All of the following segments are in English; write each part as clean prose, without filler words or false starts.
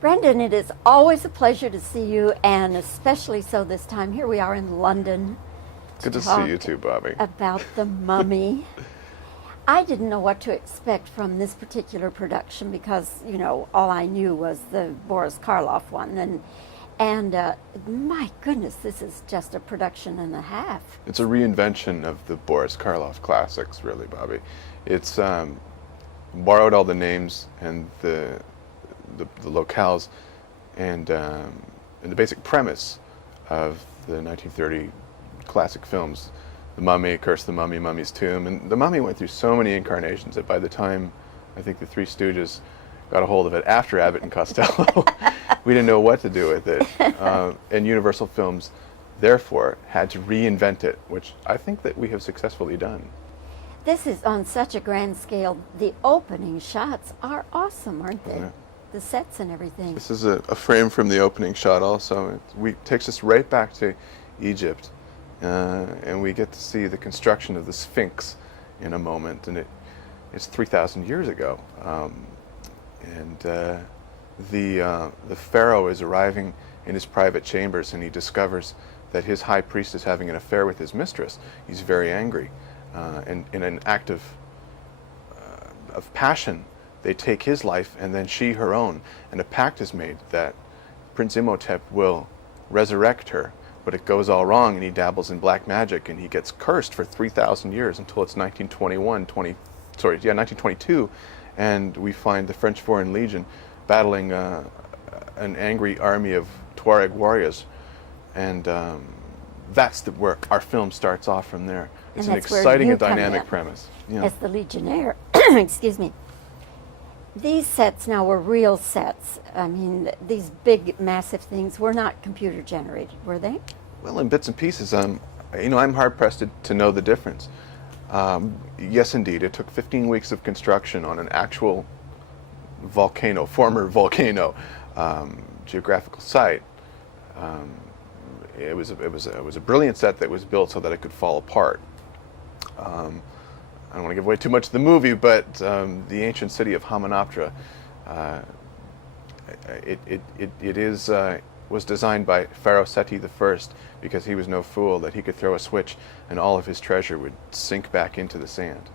Brendan, it is always a pleasure to see you, and especially so this time. Here we are in London. Good to see you too, Bobby. About The Mummy. I didn't know what to expect from this particular production because, you know, all I knew was the Boris Karloff one. And my goodness, this is just a production and a half. It's a reinvention of the Boris Karloff classics, really, Bobby. It's borrowed all the names and the locales and the basic premise of the 1930 classic films, The Mummy, Curse the Mummy, Mummy's Tomb. And The Mummy went through so many incarnations that by the time I think the Three Stooges got a hold of it after Abbott and Costello, we didn't know what to do with it. And Universal Films, therefore, had to reinvent it, which I think that we have successfully done. This is on such a grand scale. The opening shots are awesome, aren't they? Yeah. The sets and everything. This is a frame from the opening shot also. It takes us right back to Egypt, and we get to see the construction of the Sphinx in a moment, and it's 3,000 years ago. The pharaoh is arriving in his private chambers, and he discovers that his high priest is having an affair with his mistress. He's very angry, and in an act of passion, they take his life and then she her own, and a pact is made that Prince Imhotep will resurrect her. But it goes all wrong, and he dabbles in black magic, and he gets cursed for 3,000 years until it's 1922, and we find the French Foreign Legion battling an angry army of Tuareg warriors, and that's where our film starts off from there. It's an exciting and dynamic premise. Yeah. As the Legionnaire, excuse me. These sets now were real sets. I mean, these big, massive things were not computer generated, were they? Well, in bits and pieces. You know, I'm hard-pressed to know the difference. Yes, indeed, it took 15 weeks of construction on an actual volcano, former volcano, geographical site. It was a brilliant set that was built so that it could fall apart. I don't want to give away too much of the movie, but the ancient city of Hamunaptra, was designed by Pharaoh Seti I because he was no fool that he could throw a switch and all of his treasure would sink back into the sand.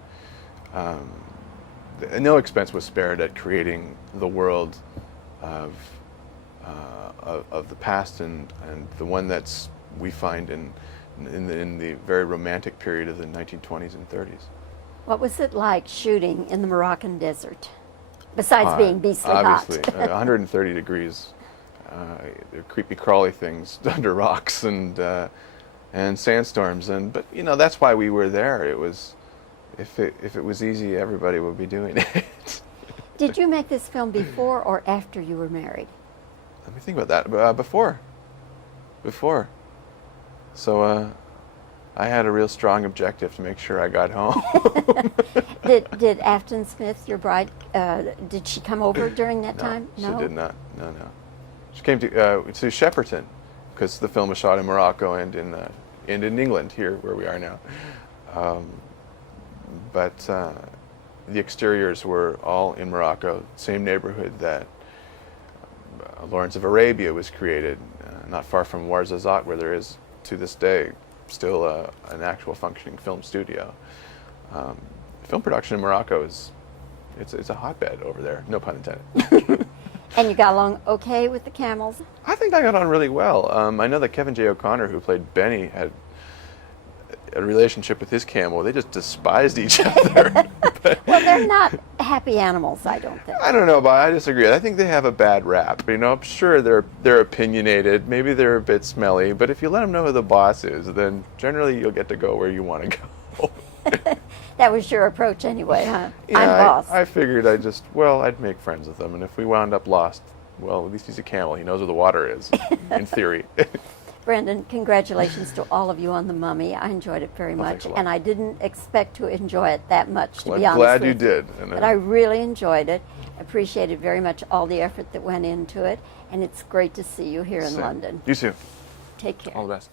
No expense was spared at creating the world of the past and the one that's we find in the very romantic period of the 1920s and 30s. What was it like shooting in the Moroccan desert, besides being beastly obviously, hot? 130 degrees, creepy crawly things under rocks and sandstorms, but you know that's why we were there. It was, if it was easy, everybody would be doing it. Did you make this film before or after you were married? Let me think about that. Before. So I had a real strong objective to make sure I got home. Did Afton Smith, your bride, did she come over during that time? No, she did not. No. She came to Shepperton because the film was shot in Morocco and in England, here where we are now. But the exteriors were all in Morocco, same neighborhood that Lawrence of Arabia was created, not far from Ouarzazate, where there is to this day still an actual functioning film studio. Film production in Morocco it's a hotbed over there, no pun intended. And you got along okay with the camels? I think I got on really well. I know that Kevin J. O'Connor, who played Benny, had a relationship with his camel. They just despised each other. Well, they're not happy animals, I don't think. I don't know, but I disagree. I think they have a bad rap. You know, I'm sure they're opinionated. Maybe they're a bit smelly, but if you let them know who the boss is, then generally you'll get to go where you want to go. That was your approach anyway, huh? Yeah, I'm boss. I figured I'd make friends with them, and if we wound up lost, well, at least he's a camel. He knows where the water is, in theory. Brendan, congratulations to all of you on The Mummy. I enjoyed it very much, and I didn't expect to enjoy it that much, to be honest. I'm glad you did. But I really enjoyed it. Appreciated very much all the effort that went into it, and it's great to see you here in London. You too. Take care. All the best.